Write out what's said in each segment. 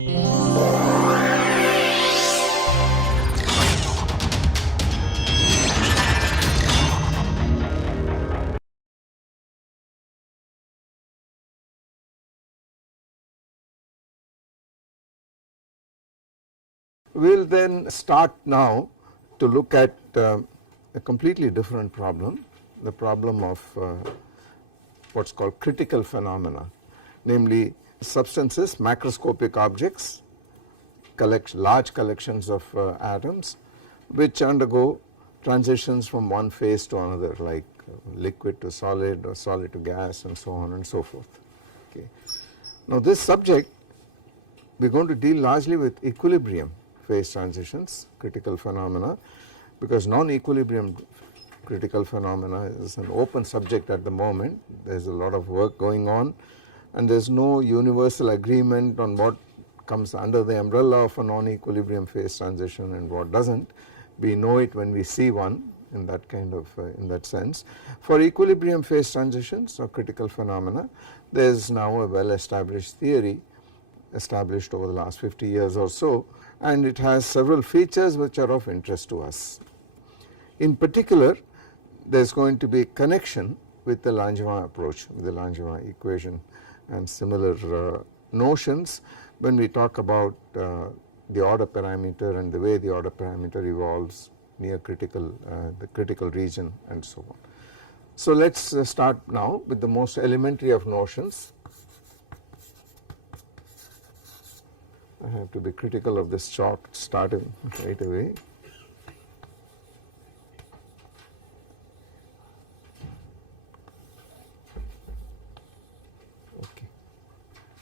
We will then start now to look at a completely different problem, the problem of what is called critical phenomena, namely substances, macroscopic objects, large collections of atoms which undergo transitions from one phase to another, like liquid to solid or solid to gas and so on and so forth. Okay. Now this subject we are going to deal largely with equilibrium phase transitions, critical phenomena, because non-equilibrium critical phenomena is an open subject at the moment. There is a lot of work going on and there is no universal agreement on what comes under the umbrella of a non-equilibrium phase transition and what does not. We know it when we see one in that kind of in that sense. For equilibrium phase transitions or critical phenomena, there is now a well established theory established over the last 50 years or so, and it has several features which are of interest to us. In particular, there is going to be a connection with the Langevin approach, with the Langevin equation and similar notions when we talk about the order parameter and the way the order parameter evolves near critical the critical region and so on. So let us start now with the most elementary of notions. I have to be critical of this chalk starting right away. Okay.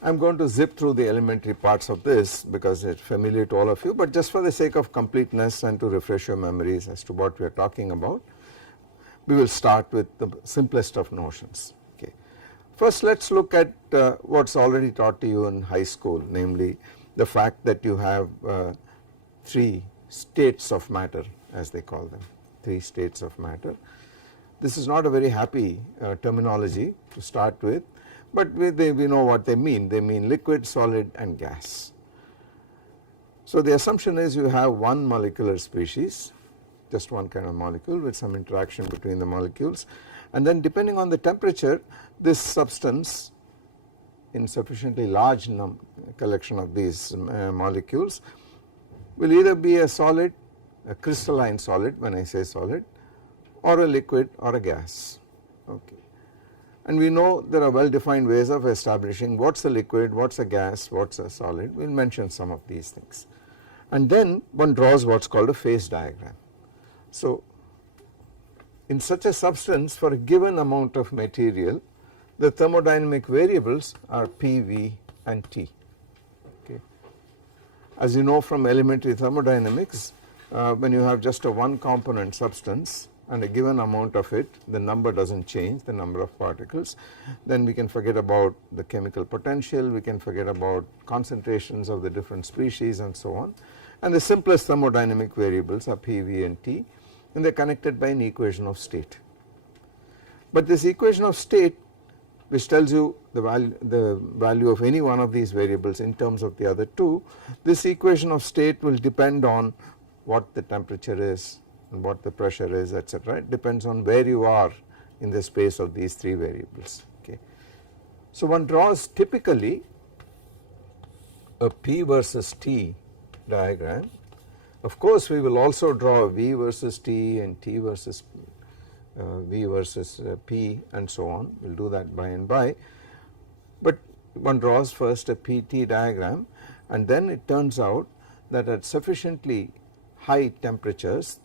I am going to zip through the elementary parts of this because it is familiar to all of you, but just for the sake of completeness and to refresh your memories as to what we are talking about, we will start with the simplest of notions. Okay. First let us look at what is already taught to you in high school, namely the fact that you have 3 states of matter, as they call them, 3 states of matter. This is not a very happy terminology to start with, but we know what they mean liquid, solid and gas. So the assumption is you have one molecular species, just one kind of molecule with some interaction between the molecules, and then depending on the temperature this substance in sufficiently large collection of these molecules will either be a solid, a crystalline solid when I say solid, or a liquid or a gas. Okay. And we know there are well defined ways of establishing what is a liquid, what is a gas, what is a solid. We will mention some of these things. And then one draws what is called a phase diagram. So in such a substance, for a given amount of material, the thermodynamic variables are P, V and T. Okay. As you know from elementary thermodynamics, when you have just a one component substance and a given amount of it, the number does not change, the number of particles, then we can forget about the chemical potential, we can forget about concentrations of the different species and so on, and the simplest thermodynamic variables are P, V and T, and they are connected by an equation of state. But this equation of state, which tells you the value of any one of these variables in terms of the other two, this equation of state will depend on what the temperature is and what the pressure is, etc. It depends on where you are in the space of these 3 variables. Okay. So one draws typically a P versus T diagram. Of course we will also draw a V versus T and T versus V versus P and so on, we will do that by and by, but one draws first a PT diagram and then it turns out that at sufficiently high temperatures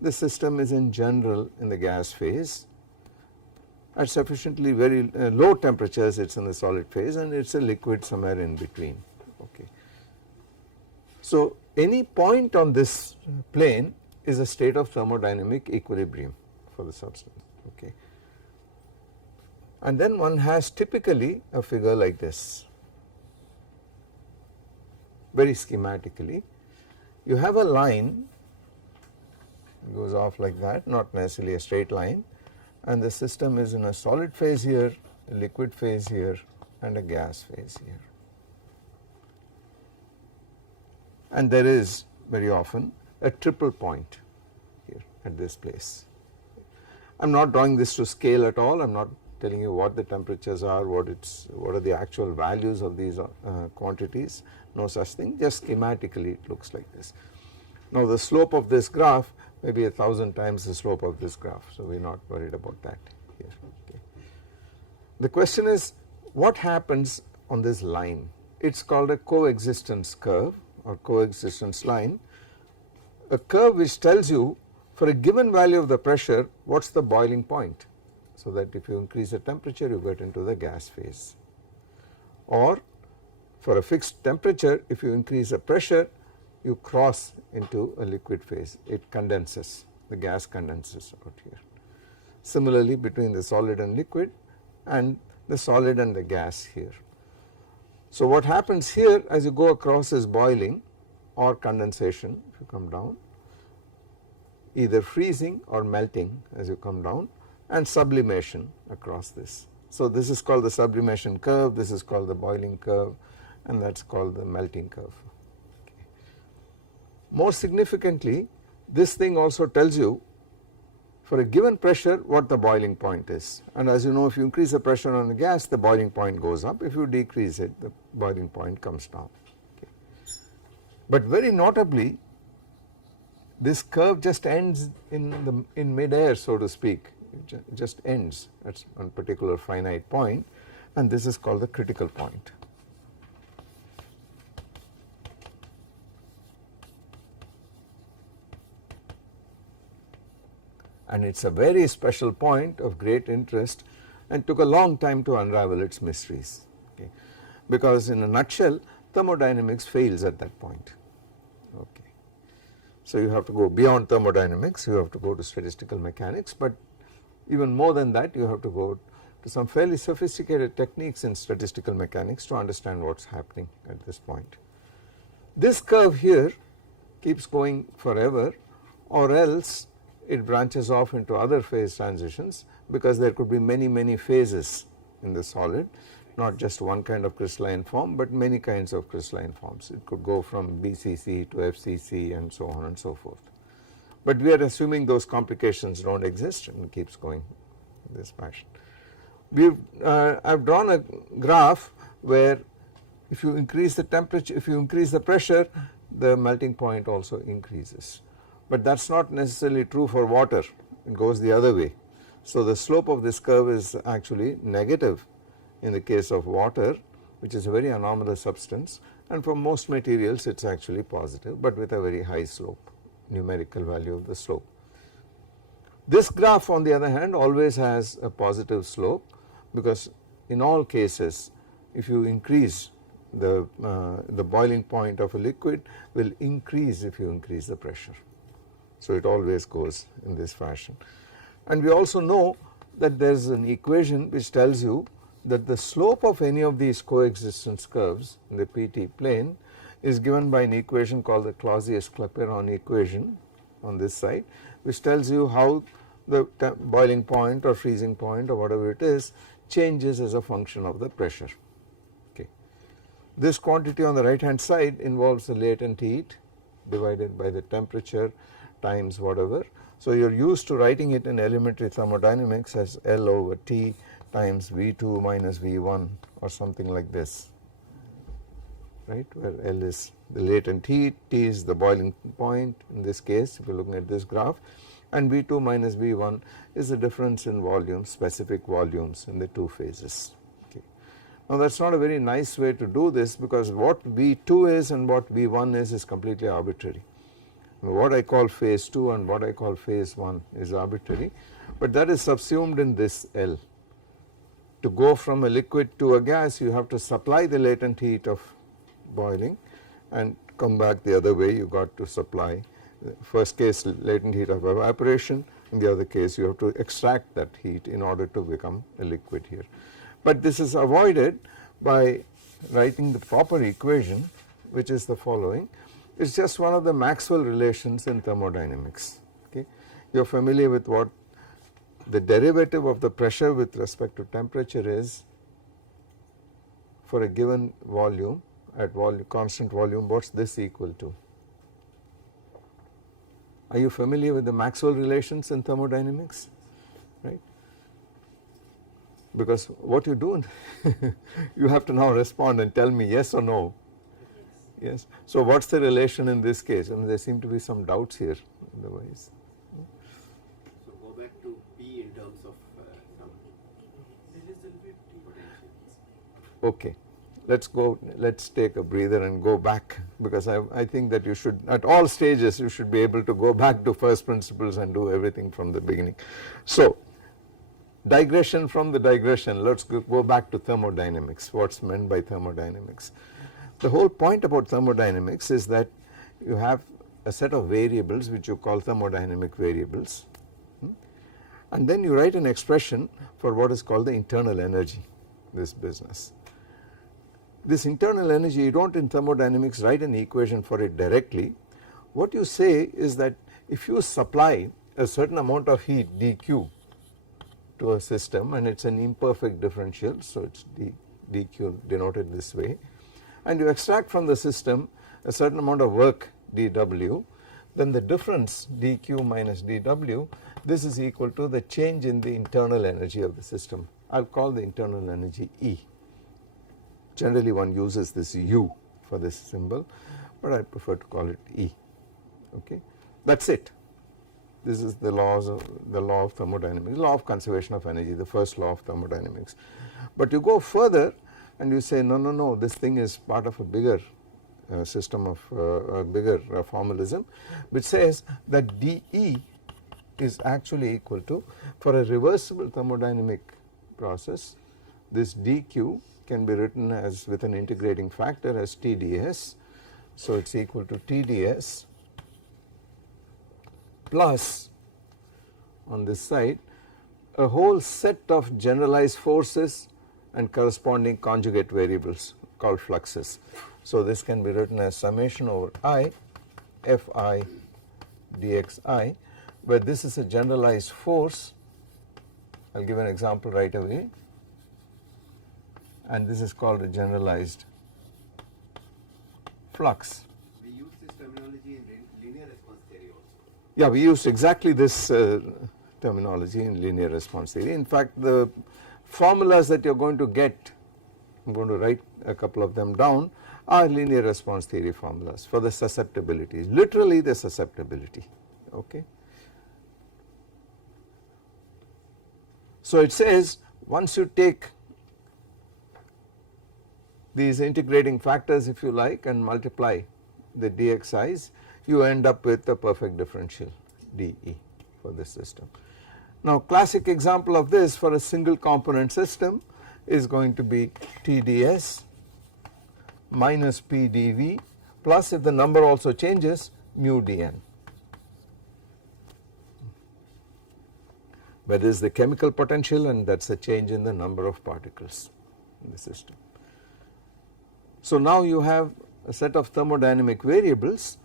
the system is in general in the gas phase, at sufficiently very low temperatures it is in the solid phase, and it is a liquid somewhere in between. Okay. So any point on this plane is a state of thermodynamic equilibrium for the substance. Okay. And then one has typically a figure like this, very schematically. You have a line, it goes off like that, not necessarily a straight line, and the system is in a solid phase here, a liquid phase here and a gas phase here. and there is very often a triple point here at this place. I am not drawing this to scale at all, I am not telling you what the temperatures are, what are the actual values of these quantities, no such thing, just schematically it looks like this. Now the slope of this graph may be 1,000 times the slope of this graph, so we are not worried about that here. Okay. The question is, what happens on this line? It is called a coexistence curve or coexistence line, a curve which tells you for a given value of the pressure what is the boiling point, so that if you increase the temperature you get into the gas phase, or for a fixed temperature if you increase the pressure you cross into a liquid phase, it condenses, the gas condenses out here. Similarly between the solid and liquid and the solid and the gas here. So what happens here as you go across is boiling or condensation if you come down, either freezing or melting as you come down, and sublimation across this. So this is called the sublimation curve, this is called the boiling curve, and that is called the melting curve. Okay. More significantly, this thing also tells you for a given pressure what the boiling point is, and as you know, if you increase the pressure on the gas the boiling point goes up, if you decrease it the boiling point comes down. Okay. But very notably this curve just ends in mid-air, so to speak, it just ends at one particular finite point, and this is called the critical point. And it is a very special point of great interest and took a long time to unravel its mysteries, okay, because in a nutshell thermodynamics fails at that point. Okay. So you have to go beyond thermodynamics, you have to go to statistical mechanics, but even more than that you have to go to some fairly sophisticated techniques in statistical mechanics to understand what is happening at this point. This curve here keeps going forever, or else it branches off into other phase transitions, because there could be many phases in the solid, not just one kind of crystalline form but many kinds of crystalline forms. It could go from BCC to FCC and so on and so forth. But we are assuming those complications do not exist and it keeps going in this fashion. I have drawn a graph where if you increase the temperature, if you increase the pressure, the melting point also increases. But that is not necessarily true for water, it goes the other way. So the slope of this curve is actually negative in the case of water, which is a very anomalous substance, and for most materials it is actually positive but with a very high slope, numerical value of the slope. This graph on the other hand always has a positive slope, because in all cases if you increase the boiling point of a liquid will increase if you increase the pressure. So it always goes in this fashion. And we also know that there is an equation which tells you that the slope of any of these coexistence curves in the PT plane is given by an equation called the Clausius-Clapeyron equation on this side, which tells you how the boiling point or freezing point or whatever it is changes as a function of the pressure. Okay. This quantity on the right hand side involves the latent heat divided by the temperature times whatever. So you are used to writing it in elementary thermodynamics as L over T times V2 minus V1 or something like this, right, where L is the latent heat, T is the boiling point in this case if you are looking at this graph, and V2 minus V1 is the difference in volumes, specific volumes in the two phases. Okay. Now that is not a very nice way to do this, because what V2 is and what V1 is completely arbitrary. What I call phase 2 and what I call phase 1 is arbitrary, but that is subsumed in this L. To go from a liquid to a gas you have to supply the latent heat of boiling and come back the other way, you got to supply first case latent heat of evaporation, in the other case you have to extract that heat in order to become a liquid here. But this is avoided by writing the proper equation, which is the following. It is just one of the Maxwell relations in thermodynamics. Okay. You are familiar with what the derivative of the pressure with respect to temperature is for a given volume at constant volume, what is this equal to? Are you familiar with the Maxwell relations in thermodynamics, right? Because what you do, you have to now respond and tell me yes or no. Yes. So what is the relation in this case? I mean, there seem to be some doubts here otherwise. So go back to P in terms of some potential. Okay. Let's take a breather and go back, because I think that you should, at all stages you should be able to go back to first principles and do everything from the beginning. So digression from the digression, let's go back to thermodynamics, what's meant by thermodynamics. The whole point about thermodynamics is that you have a set of variables which you call thermodynamic variables, and then you write an expression for what is called the internal energy, this business. This internal energy, you don't in thermodynamics write an equation for it directly. What you say is that if you supply a certain amount of heat dQ to a system, and it is an imperfect differential, so it is dQ denoted this way, and you extract from the system a certain amount of work dW, then the difference dQ minus dW, this is equal to the change in the internal energy of the system. I will call the internal energy E. Generally one uses this U for this symbol, but I prefer to call it E. Okay, that is it. This is the law of thermodynamics, law of conservation of energy, the first law of thermodynamics. But you go further and you say no, this thing is part of a bigger system of a bigger formalism, which says that dE is actually equal to, for a reversible thermodynamic process, this dQ can be written as with an integrating factor as TdS. So it is equal to TdS plus, on this side, a whole set of generalized forces and corresponding conjugate variables called fluxes. So this can be written as summation over I Fi dxi, where this is a generalized force. I will give an example right away, and this is called a generalized flux. We use this terminology in linear response theory also. Yeah, we used exactly this terminology in linear response theory. In fact, the formulas that you are going to get, I am going to write a couple of them down, are linear response theory formulas for the susceptibilities, literally the susceptibility. Okay. So it says once you take these integrating factors, if you like, and multiply the dxi's, you end up with a perfect differential dE for this system. Now classic example of this for a single component system is going to be TdS minus PdV plus, if the number also changes, mu dN, where this is the chemical potential and that is the change in the number of particles in the system. So now you have a set of thermodynamic variables,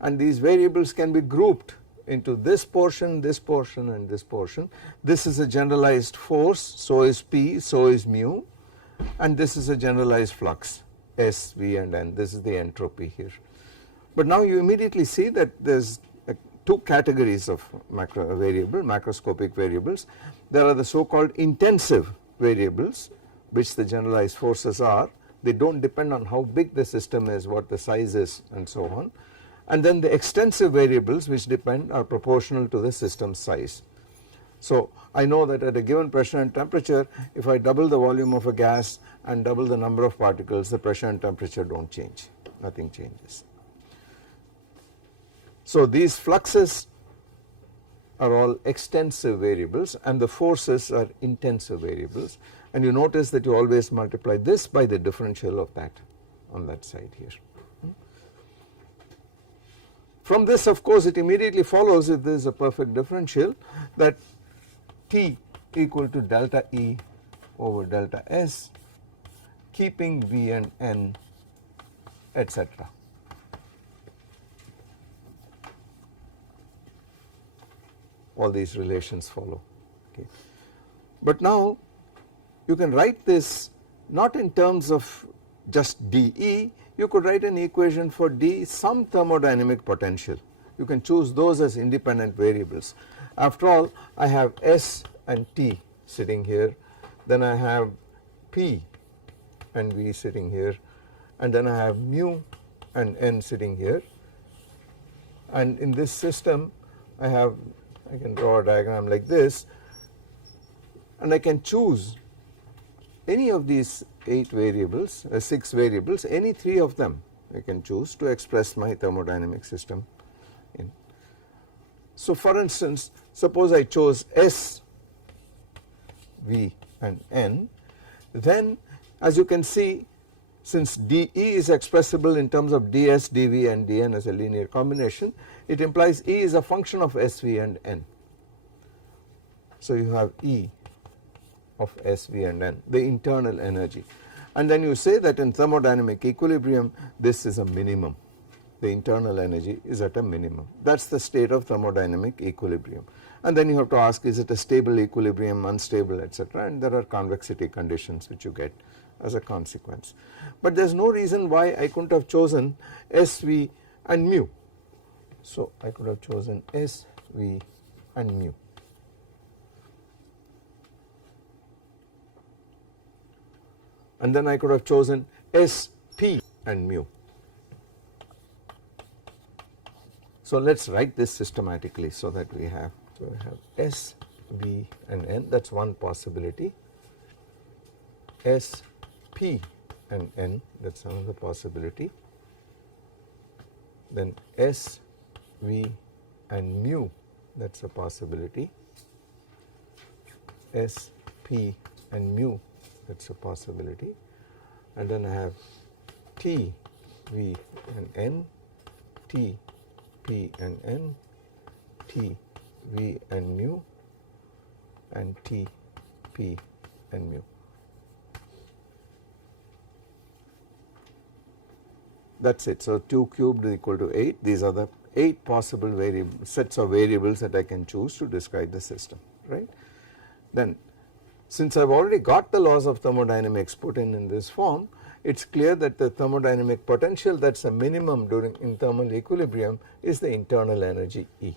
and these variables can be grouped into this portion and this portion. This is a generalized force, so is P, so is mu, and this is a generalized flux S, V and N. This is the entropy here. But now you immediately see that there is two categories of macroscopic variables. There are the so called intensive variables, which the generalized forces are. They do not depend on how big the system is, what the size is and so on. And then the extensive variables which depend are proportional to the system size. So I know that at a given pressure and temperature, if I double the volume of a gas and double the number of particles, the pressure and temperature do not change, nothing changes. So these fluxes are all extensive variables and the forces are intensive variables, and you notice that you always multiply this by the differential of that on that side here. From this, of course, it immediately follows, if there is a perfect differential, that T equal to delta E over delta S, keeping V and N, etc. All these relations follow. Okay. But now you can write this not in terms of just dE, you could write an equation for D some thermodynamic potential. You can choose those as independent variables. After all, I have S and T sitting here, then I have P and V sitting here, and then I have mu and N sitting here, and in this system I can draw a diagram like this, and I can choose any of these 8 variables, 6 variables, any 3 of them I can choose to express my thermodynamic system in. So for instance, suppose I chose S, V and N, then as you can see, since dE is expressible in terms of ds, dV and dN as a linear combination, it implies E is a function of S, V and N. So you have E of S, V and N, the internal energy, and then you say that in thermodynamic equilibrium this is a minimum, the internal energy is at a minimum. That is the state of thermodynamic equilibrium, and then you have to ask, is it a stable equilibrium, unstable, etc., and there are convexity conditions which you get as a consequence. But there is no reason why I couldn't have chosen S, V and mu. So I could have chosen S, V and mu. And then I could have chosen S, P and mu. So let us write this systematically so that we have S, V and N, that is one possibility, S, P and N, that is another possibility, then S, V and mu, that is a possibility, S, P and mu, that is a possibility, and then I have T, V and N, T, P and N, T, V and mu, and T, P and mu. That is it. So 2 cubed is equal to 8. These are the 8 possible sets of variables that I can choose to describe the system, right. Then since I have already got the laws of thermodynamics put in this form, it is clear that the thermodynamic potential that is a minimum in thermal equilibrium is the internal energy E.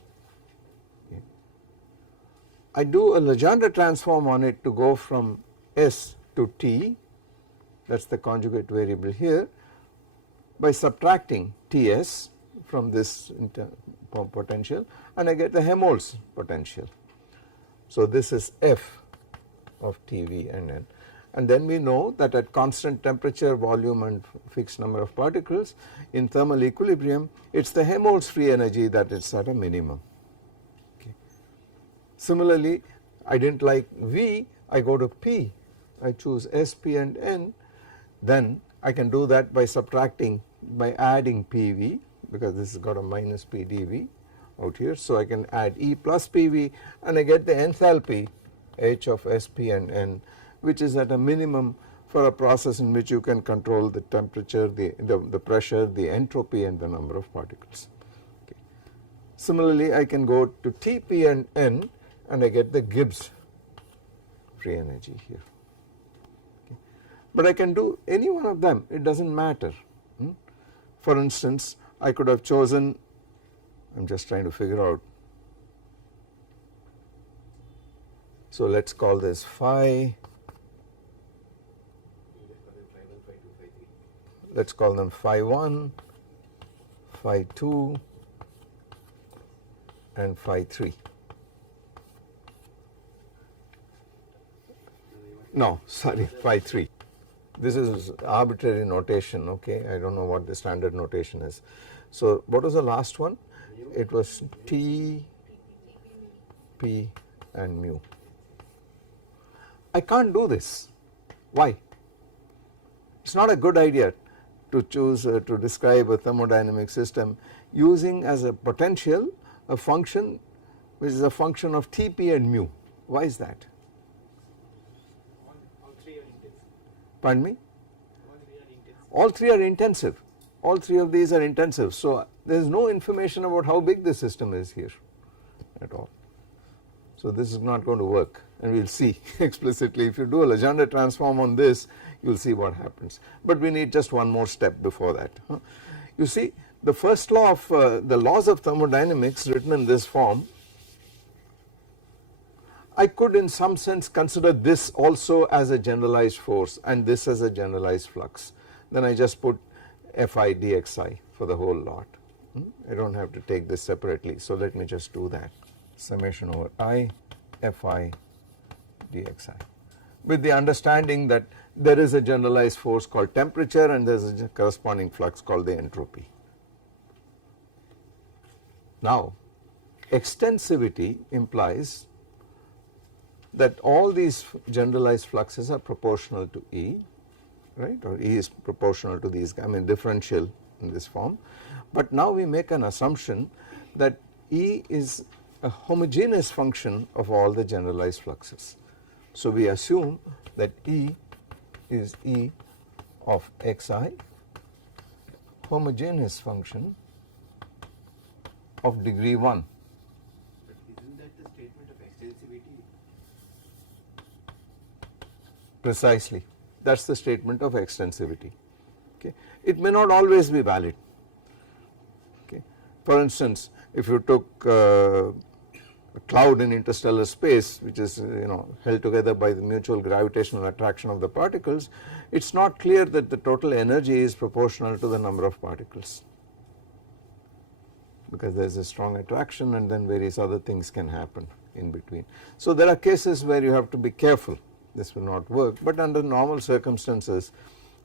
Okay. I do a Legendre transform on it to go from S to T, that is the conjugate variable here, by subtracting Ts from this potential, and I get the Helmholtz potential. So this is F of Tv and N, and then we know that at constant temperature, volume and fixed number of particles in thermal equilibrium, it is the Helmholtz free energy that is at a minimum. Okay. Similarly, I did not like V, I go to P, I choose S, P and N, then I can do that by subtracting, by adding PV, because this has got a minus PdV out here, so I can add E plus PV and I get the enthalpy H of SP and N, which is at a minimum for a process in which you can control the temperature, the pressure, the entropy and the number of particles. Okay. Similarly, I can go to Tp and N and I get the Gibbs free energy here. Okay. But I can do any one of them, it does not matter. For instance, I could have chosen, I am just trying to figure out, so let us call this phi, let us call them phi 1, phi 2 and phi 3. No, sorry, phi 3. This is arbitrary notation, okay, I do not know what the standard notation is. So what was the last one? It was T, P and mu. I can't do this. Why? It is not a good idea to choose to describe a thermodynamic system using as a potential a function which is a function of Tp and mu. Why is that? Pardon me? All three are intensive. All three of these are intensive. So there is no information about how big the system is here at all. So this is not going to work. and we will see explicitly. If you do a Legendre transform on this, you will see what happens, but we need just one more step before that. You see, the first law of the laws of thermodynamics written in this form, I could in some sense consider this also as a generalized force and this as a generalized flux. Then I just put Fi dxi for the whole lot. I do not have to take this separately, so let me just do that, summation over I Fi dxi, with the understanding that there is a generalized force called temperature and there is a corresponding flux called the entropy. Now extensivity implies that all these generalized fluxes are proportional to E, right, or E is proportional to these, I mean differential in this form, but now we make an assumption that E is a homogeneous function of all the generalized fluxes. So we assume that E is E of xi, homogeneous function of degree 1. But isn't that the statement of extensivity? Precisely, that is the statement of extensivity. Okay. It may not always be valid. Okay. For instance, if you took a cloud in interstellar space, which is held together by the mutual gravitational attraction of the particles, it is not clear that the total energy is proportional to the number of particles, because there is a strong attraction and then various other things can happen in between. So there are cases where you have to be careful, this will not work, but under normal circumstances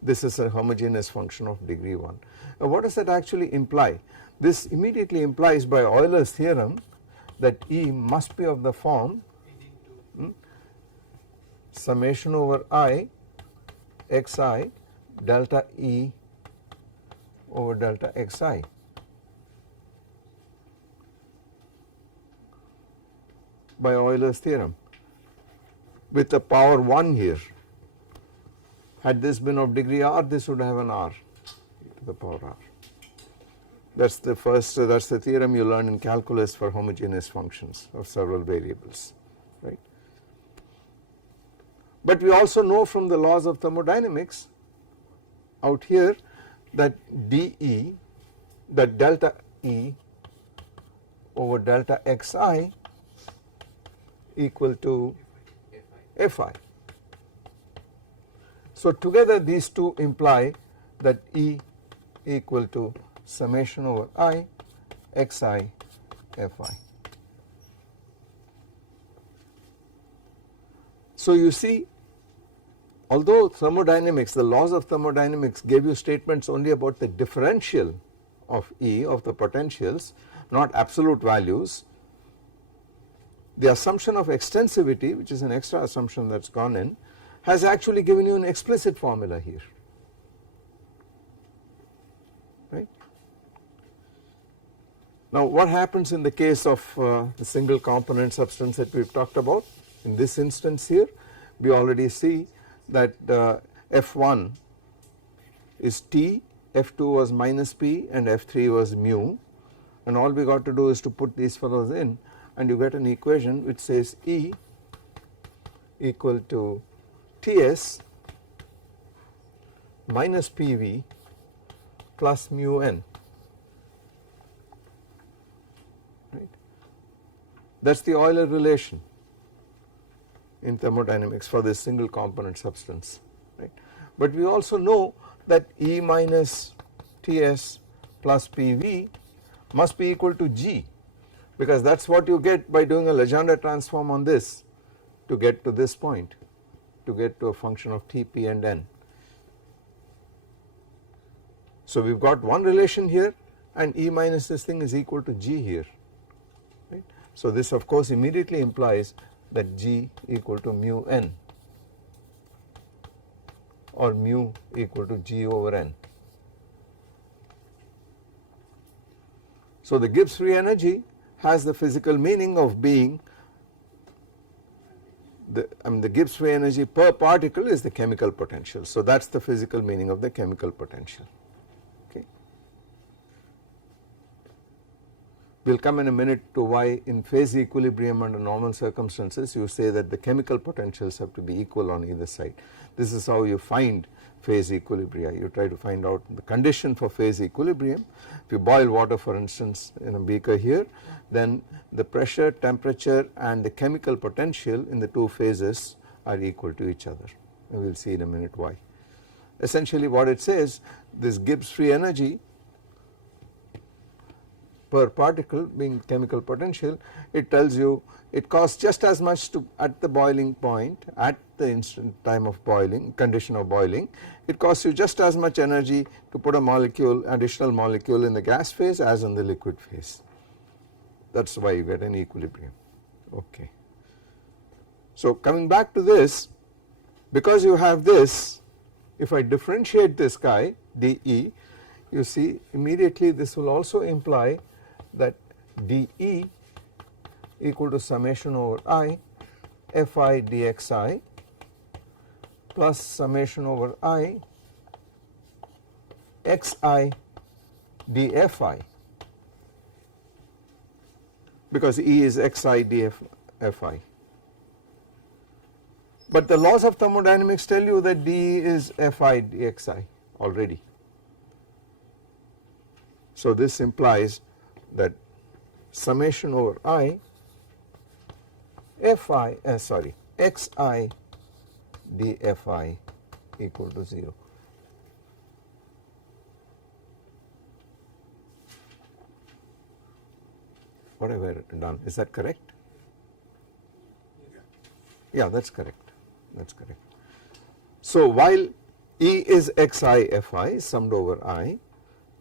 this is a homogeneous function of degree 1. Now what does that actually imply? This immediately implies by Euler's theorem that E must be of the form summation over I xi delta E over delta xi. By Euler's theorem with the power 1 here. Had this been of degree r, this would have an r to the power r. That is the first, that is the theorem you learn in calculus for homogeneous functions of several variables, right. But we also know from the laws of thermodynamics out here that dE, that delta E over delta xi equal to Fi. So together these two imply that E equal to summation over I xi Fi. So you see, although thermodynamics, the laws of thermodynamics gave you statements only about the differential of E, of the potentials, not absolute values, the assumption of extensivity, which is an extra assumption that has gone in, has actually given you an explicit formula here, right. Now what happens in the case of the single component substance that we have talked about? In this instance here, we already see that F1 is T, F2 was minus P and F3 was mu, and all we got to do is to put these fellows in and you get an equation which says E equal to Ts minus PV plus mu n, right. That is the Euler relation in thermodynamics for this single component substance, right. But we also know that E minus Ts plus PV must be equal to G, because that is what you get by doing a Legendre transform on this to get to this point, to get to a function of T, P and N. So we have got one relation here and E minus this thing is equal to G here, right. So this of course immediately implies that G equal to mu n or mu equal to G over n. So the Gibbs free energy has the physical meaning of being the Gibbs free energy per particle is the chemical potential. So that is the physical meaning of the chemical potential, okay. We will come in a minute to why in phase equilibrium under normal circumstances you say that the chemical potentials have to be equal on either side. This is how you find phase equilibria. You try to find out the condition for phase equilibrium. If you boil water for instance in a beaker here, then the pressure, temperature and the chemical potential in the two phases are equal to each other. And we will see in a minute why. Essentially what it says, this Gibbs free energy per particle being chemical potential, it tells you it costs just as much to at the boiling point, at the instant time of boiling, condition of boiling, it costs you just as much energy to put a molecule, additional molecule in the gas phase as in the liquid phase. That is why you get an equilibrium. Okay. So coming back to this, because you have this, if I differentiate this guy dE, you see immediately this will also imply that dE equal to summation over I Fi dxi plus summation over I xi dFi, because E is xi dFi. But the laws of thermodynamics tell you that dE is Fi dxi already. So this implies that summation over I xi dFi equal to 0. What have I done? Is that correct? Yeah, that's correct. That's correct. So while E is xi Fi summed over I,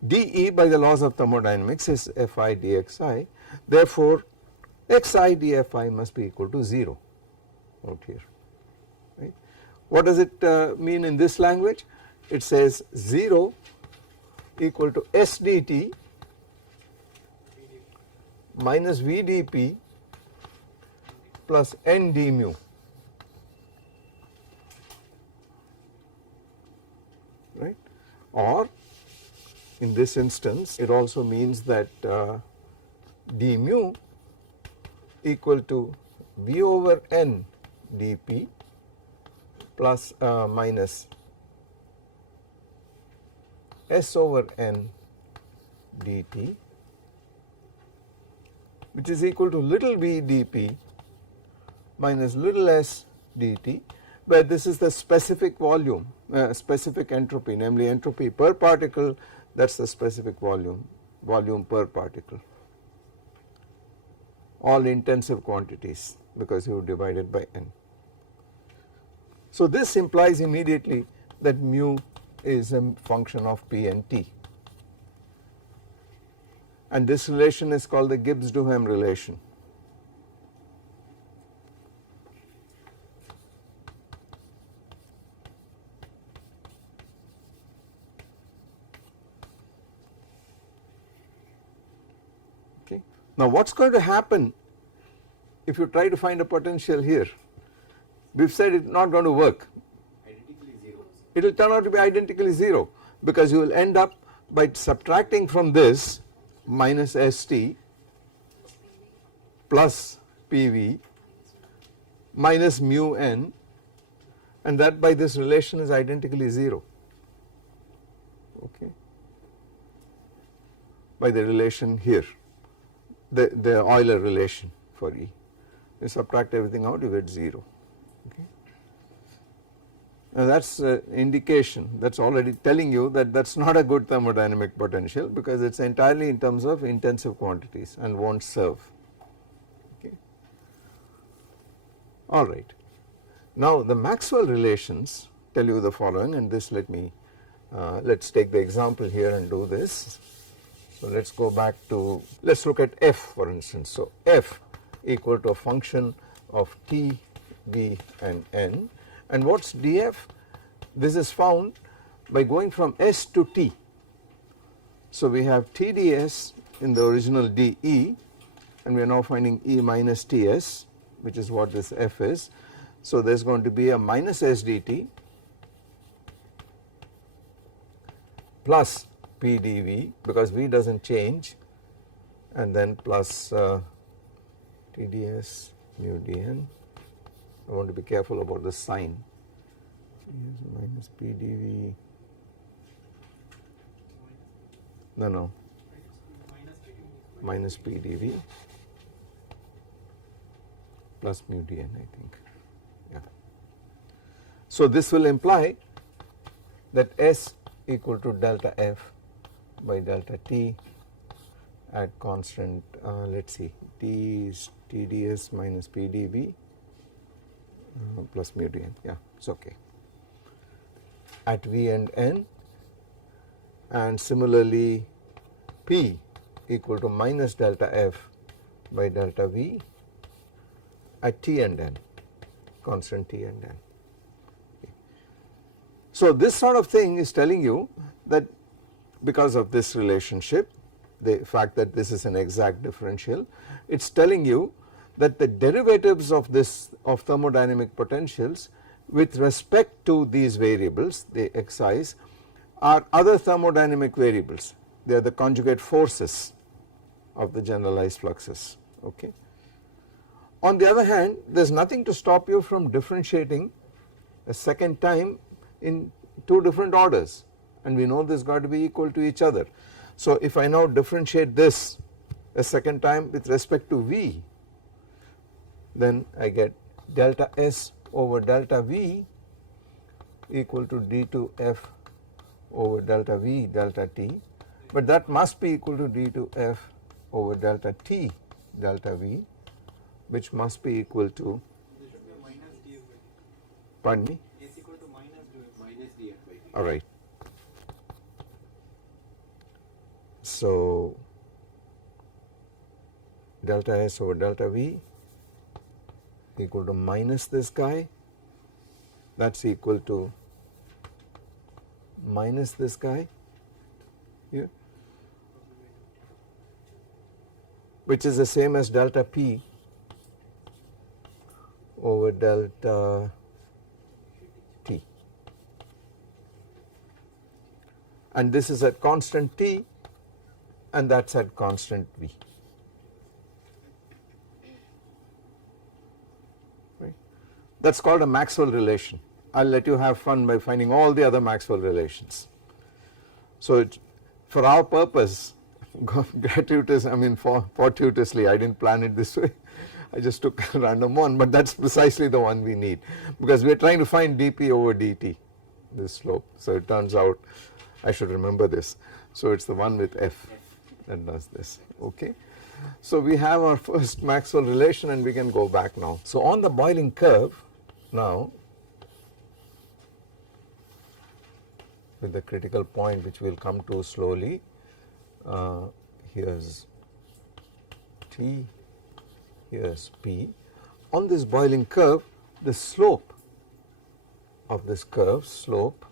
dE by the laws of thermodynamics is Fi dxi, therefore xi dFi must be equal to 0 out here, right. What does it mean in this language? It says 0 equal to S dt minus V dP plus N d mu, right. Or in this instance it also means that d mu equal to V over N dP plus minus S over N dt, which is equal to little v dP minus little s dt, where this is the specific volume, specific entropy, namely entropy per particle, that is the specific volume, volume per particle, all intensive quantities because you divide it by n. So this implies immediately that mu is a function of P and T, and this relation is called the Gibbs-Duhem relation. Okay. Now what is going to happen if you try to find a potential here? We have said it is not going to work. Identically 0. It will turn out to be identically 0 because you will end up by subtracting from this minus St plus PV minus mu n, and that by this relation is identically 0, okay, by the relation here, the Euler relation for E. You subtract everything out, you get 0. Okay. Now that is indication, that is already telling you that that is not a good thermodynamic potential because it is entirely in terms of intensive quantities and will not serve. Okay. All right. Now the Maxwell relations tell you the following, and this let us take the example here and do this. So let us go back to, let us look at f for instance. So f equal to a function of t, b and n, and what is df? This is found by going from s to t. So we have t ds in the original dE, and we are now finding E minus ts, which is what this f is. So there is going to be a minus s dt plus p dv, because v does not change, and then plus TdS mu dN. I want to be careful about the sign. TdS minus PdV. No. Minus PdV plus mu dN, I think. Yeah. So this will imply that S equal to delta F by delta T at constant, let's see, T is TdS minus PdV plus mu dN. Yeah, it's okay. At V and N, and similarly P equal to minus delta F by delta V at T and N, constant T and N. Okay. So this sort of thing is telling you that because of this relationship, the fact that this is an exact differential, it is telling you that the derivatives of this of thermodynamic potentials with respect to these variables, the xi's, are other thermodynamic variables. They are the conjugate forces of the generalized fluxes. Okay. On the other hand, there is nothing to stop you from differentiating a second time in two different orders, and we know this got to be equal to each other. So if I now differentiate this a second time with respect to V, then I get delta S over delta V equal to d2f over delta V delta T, but that must be equal to d2f over delta T delta V, which must be equal to, pardon me? S equal to minus df by dt. Alright. So delta S over delta V equal to minus this guy, that is equal to minus this guy here, which is the same as delta P over delta T, and this is at constant T and that is at constant V. Right. That is called a Maxwell relation. I will let you have fun by finding all the other Maxwell relations. So for our purpose, fortuitously, I did not plan it this way, I just took a random one, but that is precisely the one we need, because we are trying to find dP over dt, this slope. So it turns out I should remember this. So it is the one with F that does this. Okay. So we have our first Maxwell relation and we can go back now. So on the Boiling curve now, with the critical point which we will come to slowly, here is T, here is P. On this Boiling curve, the slope of this curve, slope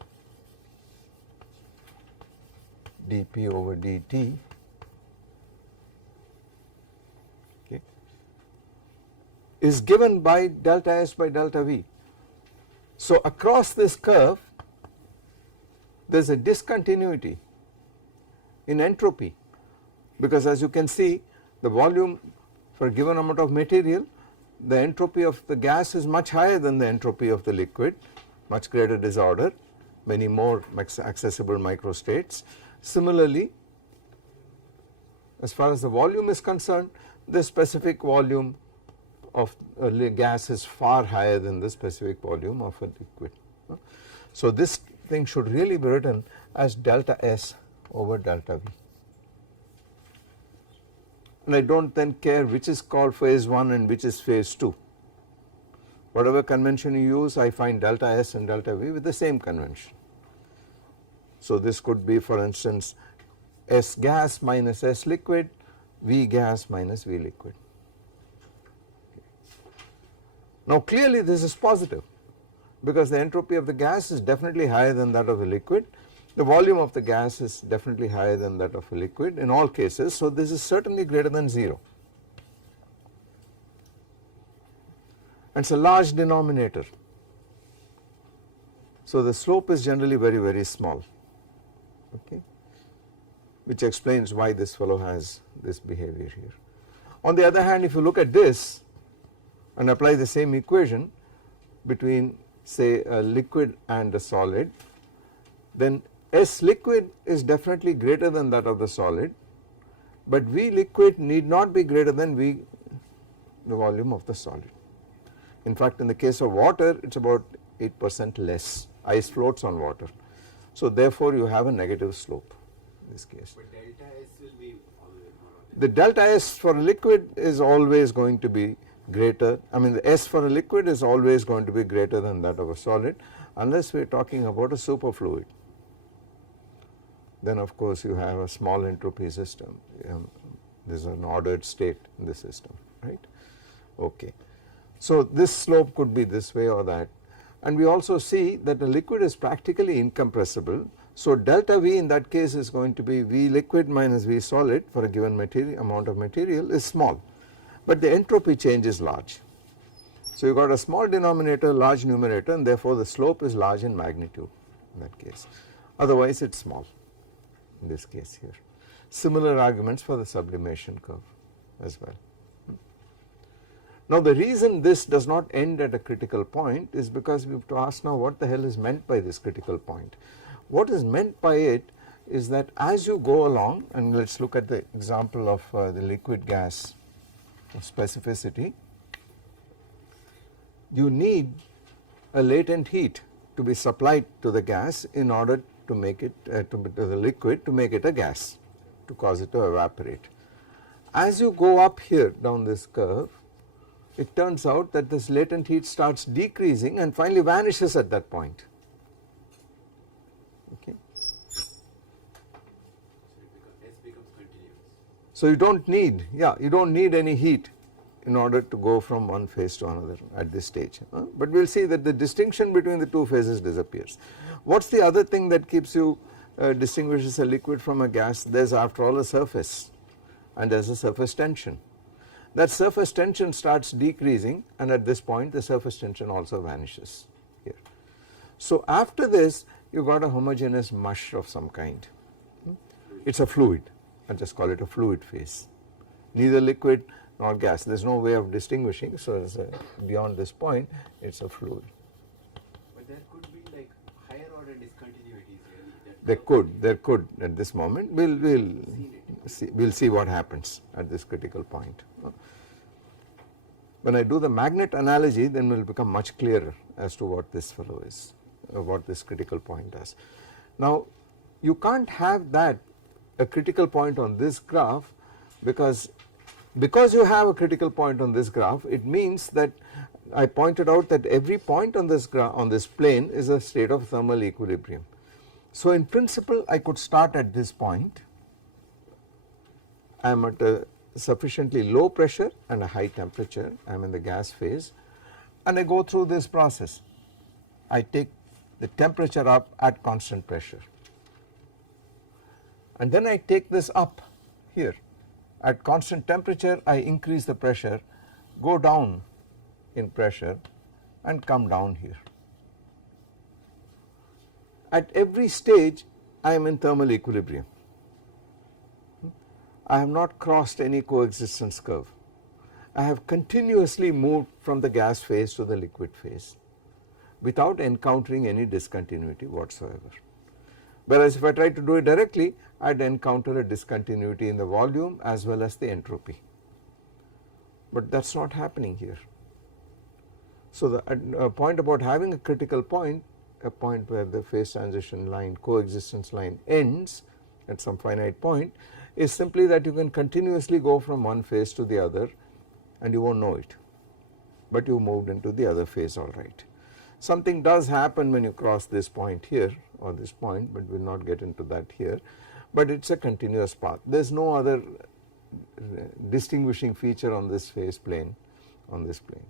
dP over dt, okay, is given by delta S by delta V. So across this curve there is a discontinuity in entropy, because as you can see, the volume for a given amount of material, the entropy of the gas is much higher than the entropy of the liquid, much greater disorder, many more accessible microstates. Similarly, as far as the volume is concerned, the specific volume of a gas is far higher than the specific volume of a liquid. So this thing should really be written as delta S over delta V. And I do not then care which is called phase 1 and which is phase 2. Whatever convention you use, I find delta S and delta V with the same convention. So this could be, for instance, S gas minus S liquid, V gas minus V liquid. Now clearly this is positive, because the entropy of the gas is definitely higher than that of the liquid, the volume of the gas is definitely higher than that of a liquid in all cases, so this is certainly greater than 0. And it is a large denominator, so the slope is generally very, very small, okay, which explains why this fellow has this behavior here. On the other hand, if you look at this and apply the same equation between say a liquid and a solid, then S liquid is definitely greater than that of the solid, but V liquid need not be greater than V the volume of the solid. In fact, in the case of water it is about 8% less. Ice floats on water, so therefore you have a negative slope in this case. But delta S will be always more or less. The delta S for a liquid is always going to be greater, I mean the S for a liquid is always going to be greater than that of a solid, unless we are talking about a superfluid. Then of course you have a small entropy system, there is an ordered state in the system, right. Okay. So this slope could be this way or that, and we also see that the liquid is practically incompressible. So delta V in that case is going to be V liquid minus V solid for a given amount of material is small, but the entropy change is large. So you got a small denominator, large numerator, and therefore the slope is large in magnitude in that case, otherwise it is small in this case here. Similar arguments for the sublimation curve as well. Now the reason this does not end at a critical point is because we have to ask now what the hell is meant by this critical point. What is meant by it is that as you go along, and let us look at the example of the liquid gas specificity, you need a latent heat to be supplied to the gas in order to make it to the liquid to make it a gas, to cause it to evaporate. As you go up here down this curve, it turns out that this latent heat starts decreasing and finally vanishes at that point. Okay. So S becomes continuous. So you don't need, you don't need any heat in order to go from one phase to another at this stage. But we will see that the distinction between the two phases disappears. What is the other thing that keeps you distinguishes a liquid from a gas? There is after all a surface, and there is a surface tension. That surface tension starts decreasing, and at this point the surface tension also vanishes here. So after this you got a homogeneous mush of some kind. It is a fluid, I will just call it a fluid phase, neither liquid nor gas, there is no way of distinguishing, so beyond this point it is a fluid. But there could be like higher order discontinuities really. There could at this moment, we'll see what happens at this critical point. When I do the magnet analogy, then it will become much clearer as to what this fellow is, what this critical point does. Now you can't have that a critical point on this graph, because you have a critical point on this graph, it means that I pointed out that every point on this plane is a state of thermal equilibrium. So in principle I could start at this point, I am at a sufficiently low pressure and a high temperature, I am in the gas phase, and I go through this process. I take the temperature up at constant pressure, and then I take this up here. At constant temperature I increase the pressure, go down in pressure and come down here. At every stage I am in thermal equilibrium. I have not crossed any coexistence curve. I have continuously moved from the gas phase to the liquid phase without encountering any discontinuity whatsoever. Whereas if I try to do it directly, I would encounter a discontinuity in the volume as well as the entropy. But that is not happening here. So the point about having a critical point, a point where the phase transition line, coexistence line ends at some finite point, is simply that you can continuously go from one phase to the other and you won't know it, but you moved into the other phase alright. Something does happen when you cross this point here or this point, but we will not get into that here, but it is a continuous path. There is no other distinguishing feature on this phase plane, on this plane.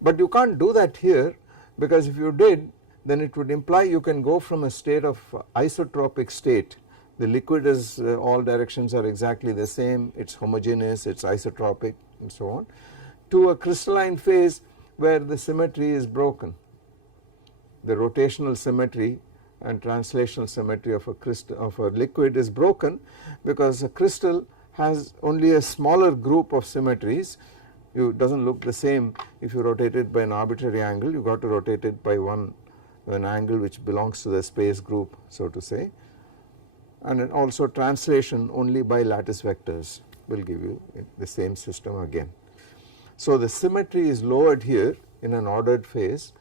But you can't do that here, because if you did, then it would imply you can go from a state of isotropic state, the liquid is all directions are exactly the same, it is homogeneous, it is isotropic and so on, to a crystalline phase where the symmetry is broken. The rotational symmetry and translational symmetry of a liquid is broken, because a crystal has only a smaller group of symmetries. It does not look the same if you rotate it by an arbitrary angle, you got to rotate it by an angle which belongs to the space group, so to say, and then also translation only by lattice vectors will give you the same system again. So the symmetry is lowered here in an ordered phase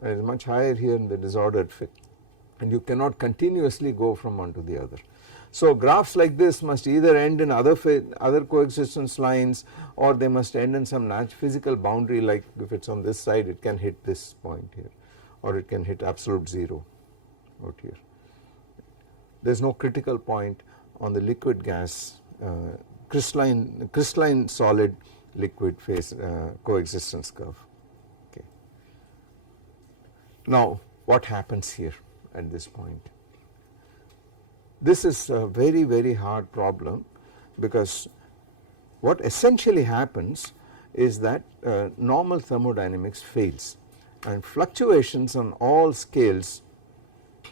and is much higher here in the disordered phase, and you cannot continuously go from one to the other. So graphs like this must either end in other coexistence lines, or they must end in some physical boundary, like if it is on this side it can hit this point here, or it can hit absolute 0 out here. There is no critical point on the liquid gas crystalline solid liquid phase coexistence curve. Okay. Now what happens here at this point? This is a very, very hard problem, because what essentially happens is that normal thermodynamics fails, and fluctuations on all scales,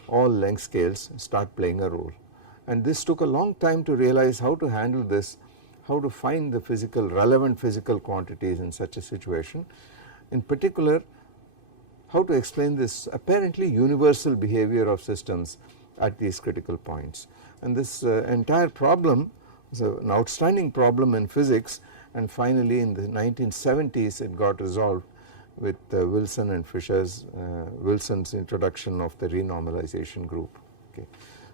all length scales, start playing a role. And this took a long time to realize how to handle this, how to find the relevant physical quantities in such a situation. In particular, how to explain this apparently universal behavior of systems at these critical points. And this entire problem is an outstanding problem in physics, and finally in the 1970s it got resolved with Wilson and Fisher's Wilson's introduction of the renormalization group. Okay.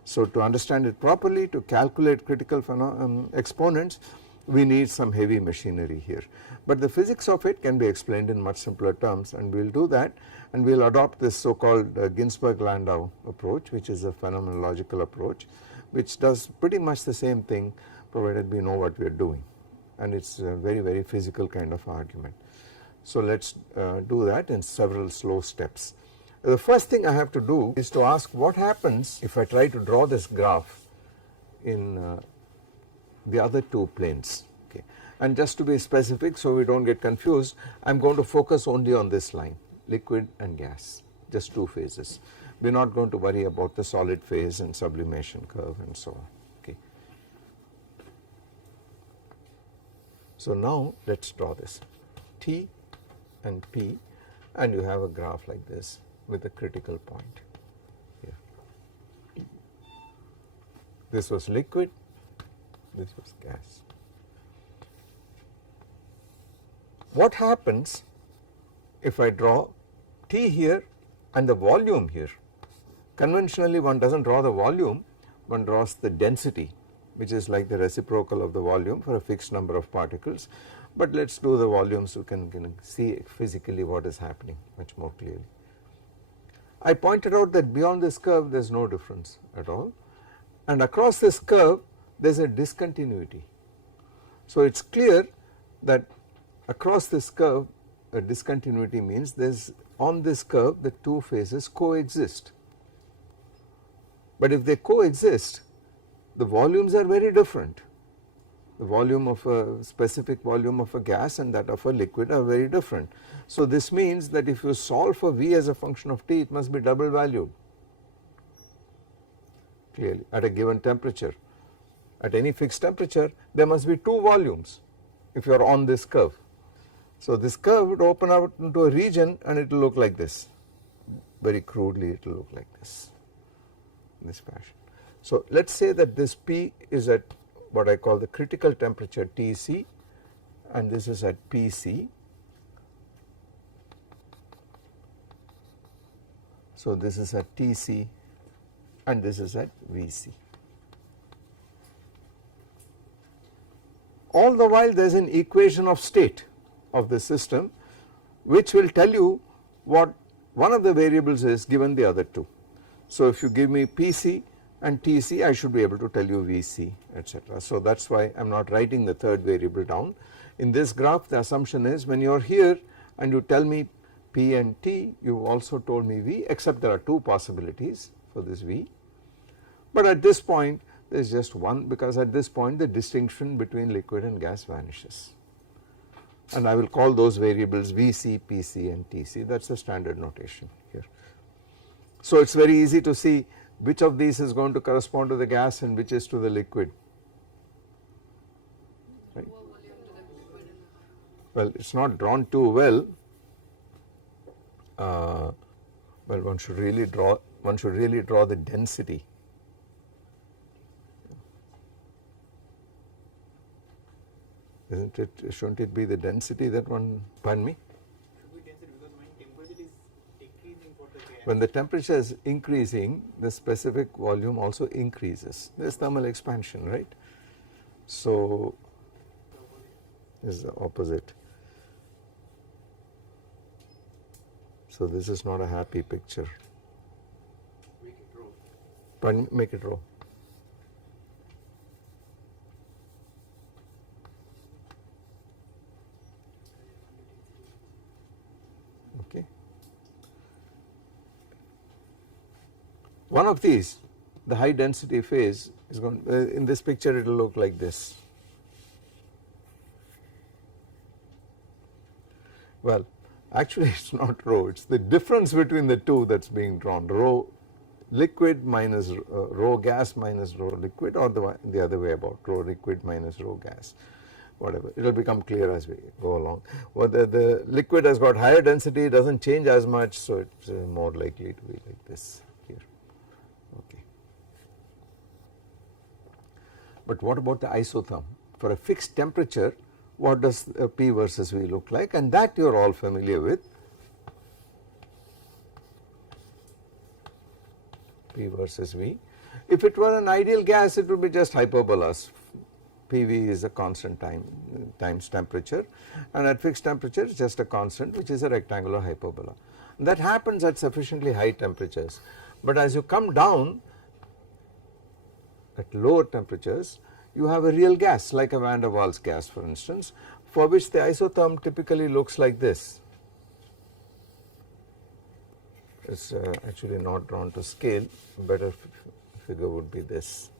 So to understand it properly, to calculate critical exponents, we need some heavy machinery here, but the physics of it can be explained in much simpler terms, and we will do that, and we will adopt this so called Ginzburg-Landau approach, which is a phenomenological approach which does pretty much the same thing provided we know what we are doing, and it is a very, very physical kind of argument. So let us do that in several slow steps. The first thing I have to do is to ask what happens if I try to draw this graph in the other two planes. Okay. And just to be specific so we do not get confused, I am going to focus only on this line, liquid and gas, just two phases. We are not going to worry about the solid phase and sublimation curve and so on. Okay. So now let us draw this T and P, and you have a graph like this with a critical point here. This was liquid, this was gas. What happens if I draw T here and the volume here? Conventionally one does not draw the volume, one draws the density, which is like the reciprocal of the volume for a fixed number of particles, but let us do the volume so we can see physically what is happening much more clearly. I pointed out that beyond this curve there is no difference at all, and across this curve there is a discontinuity. So it is clear that across this curve a discontinuity means there is on this curve the two phases coexist, but if they coexist the volumes are very different. The volume of a specific volume of a gas and that of a liquid are very different. So this means that if you solve for V as a function of T, it must be double valued clearly at a given temperature. At any fixed temperature there must be two volumes if you are on this curve. So this curve would open out into a region and it will look like this, very crudely it will look like this, in this fashion. So let us say that this P is at what I call the critical temperature Tc, and this is at Pc. So this is at Tc and this is at Vc. All the while there is an equation of state of the system which will tell you what one of the variables is given the other two. So if you give me Pc and Tc, I should be able to tell you Vc, etc. So that is why I am not writing the third variable down. In this graph the assumption is when you are here and you tell me P and T, you also told me V, except there are two possibilities for this V, but at this point there is just one, because at this point the distinction between liquid and gas vanishes, and I will call those variables Vc, Pc and Tc. That is the standard notation here. So it is very easy to see which of these is going to correspond to the gas and which is to the liquid. well, it is not drawn too well. Well, one should really draw the density. Isn't it? Shouldn't it be the density that one? Pardon me. Should be density because when temperature is decreasing for the gas. When the temperature is increasing, the specific volume also increases. There is thermal expansion, right? So, is the opposite. So this is not a happy picture. Make it row. Pardon, make it row. Okay. One of these, the high density phase is going in this picture it will look like this. Well, actually it is not rho, it is the difference between the two that is being drawn, rho liquid minus rho gas minus rho liquid, or the other way about, rho liquid minus rho gas, whatever. It will become clear as we go along. Well, the liquid has got higher density, does not change as much, so it is more likely to be like this here. Okay. But what about the isotherm? For a fixed temperature, what does P versus V look like, and that you are all familiar with. P versus V. If it were an ideal gas, it would be just hyperbolas. PV is a constant times temperature, and at fixed temperature it is just a constant, which is a rectangular hyperbola. And that happens at sufficiently high temperatures, but as you come down at lower temperatures, you have a real gas like a van der Waals gas, for instance, for which the isotherm typically looks like this. It is actually not drawn to scale, a better figure would be this.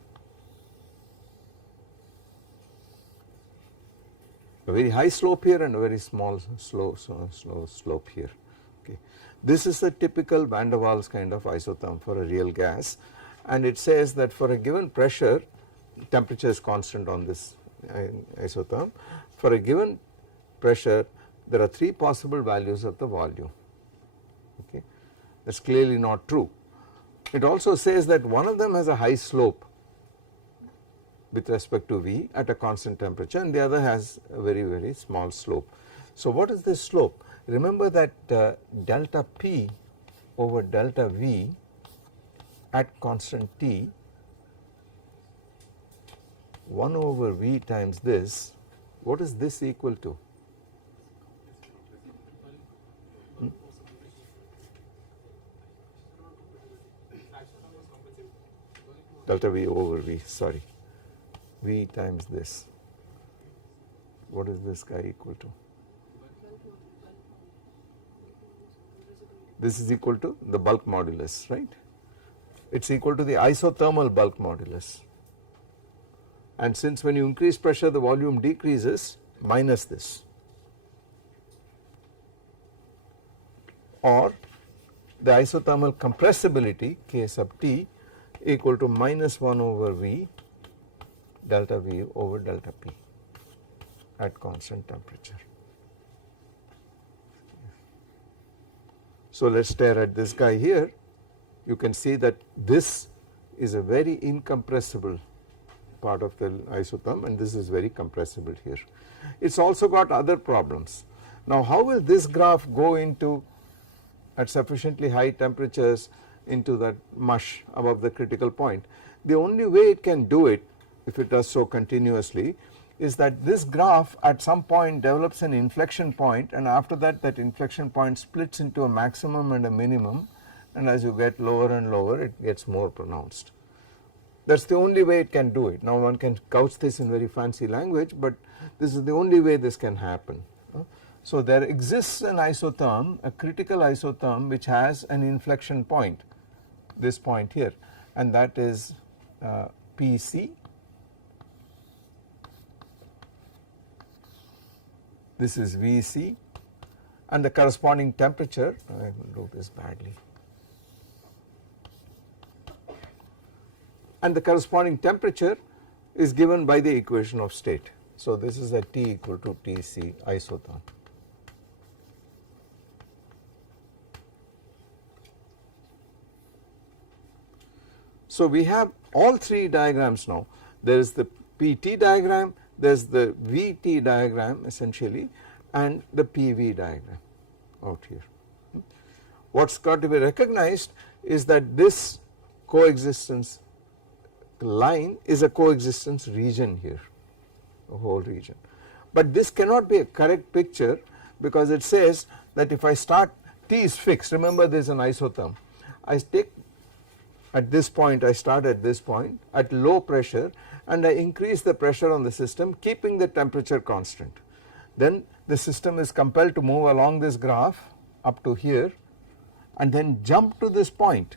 A very high slope here and a very small slow slope here. Okay. This is a typical van der Waals kind of isotherm for a real gas, and it says that for a given pressure, temperature is constant on this isotherm, for a given pressure there are 3 possible values of the volume. Okay. That is clearly not true. It also says that one of them has a high slope with respect to V at a constant temperature, and the other has a very small slope. So what is this slope? Remember that delta P over delta V at constant T, 1 over V times this, what is this equal to? Delta V over V, sorry, V times this, what is this guy equal to? This is equal to the bulk modulus, right? It is equal to the isothermal bulk modulus, and since when you increase pressure the volume decreases, minus this, or the isothermal compressibility K sub T equal to minus 1 over V delta V over delta P at constant temperature. So let us stare at this guy here. You can see that this is a very incompressible part of the isotherm, and this is very compressible here. It has also got other problems. Now how will this graph go into, at sufficiently high temperatures, into that mush above the critical point? The only way it can do it, if it does so continuously, is that this graph at some point develops an inflection point, and after that, that inflection point splits into a maximum and a minimum, and as you get lower and lower it gets more pronounced. That is the only way it can do it. Now one can couch this in very fancy language, but this is the only way this can happen. So there exists an isotherm, a critical isotherm, which has an inflection point, this point here, and that is PC. This is VC, and the corresponding temperature, I will do this badly, and the corresponding temperature is given by the equation of state. So this is a T equal to Tc isotherm. So we have all three diagrams now. There is the PT diagram, there is the VT diagram essentially, and the PV diagram out here. What's got to be recognized is that this coexistence line is a coexistence region here, a whole region. But this cannot be a correct picture because it says that if I start, T is fixed, remember there is an isotherm. I take at this point, I start at this point at low pressure and I increase the pressure on the system keeping the temperature constant. Then the system is compelled to move along this graph up to here and then jump to this point,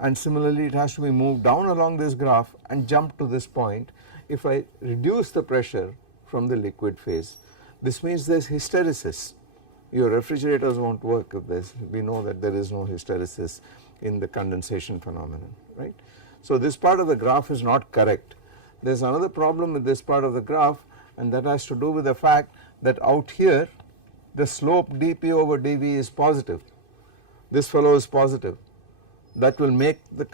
and similarly it has to be moved down along this graph and jump to this point if I reduce the pressure from the liquid phase. This means there is hysteresis. Your refrigerators won't work if this, we know that there is no hysteresis in the condensation phenomenon, right. So this part of the graph is not correct. There is another problem with this part of the graph, and that has to do with the fact that out here the slope dP over dV is positive. This fellow is positive. That will make the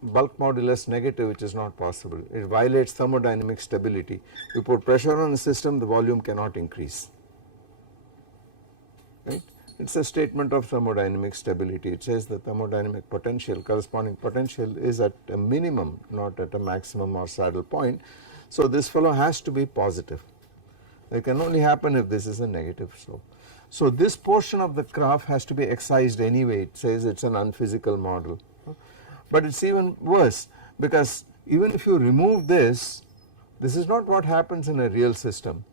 bulk modulus negative, which is not possible. It violates thermodynamic stability. You put pressure on the system, the volume cannot increase, right. It is a statement of thermodynamic stability. It says the thermodynamic potential, corresponding potential is at a minimum, not at a maximum or saddle point. So this fellow has to be positive. It can only happen if this is a negative slope. So this portion of the graph has to be excised anyway. It says it is an unphysical model. But it is even worse because even if you remove this, this is not what happens in a real system.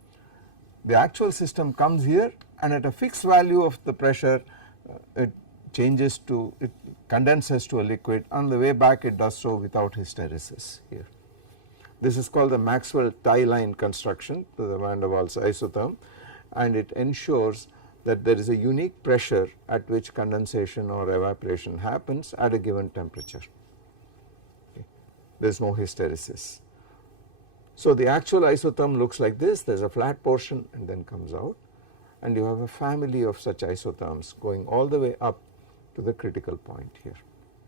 The actual system comes here and at a fixed value of the pressure it changes to, it condenses to a liquid. On the way back it does so without hysteresis here. This is called the Maxwell tie line construction to the van der Waals isotherm, and it ensures that there is a unique pressure at which condensation or evaporation happens at a given temperature. Okay. There is no hysteresis. So the actual isotherm looks like this, there is a flat portion and then comes out, and you have a family of such isotherms going all the way up to the critical point here.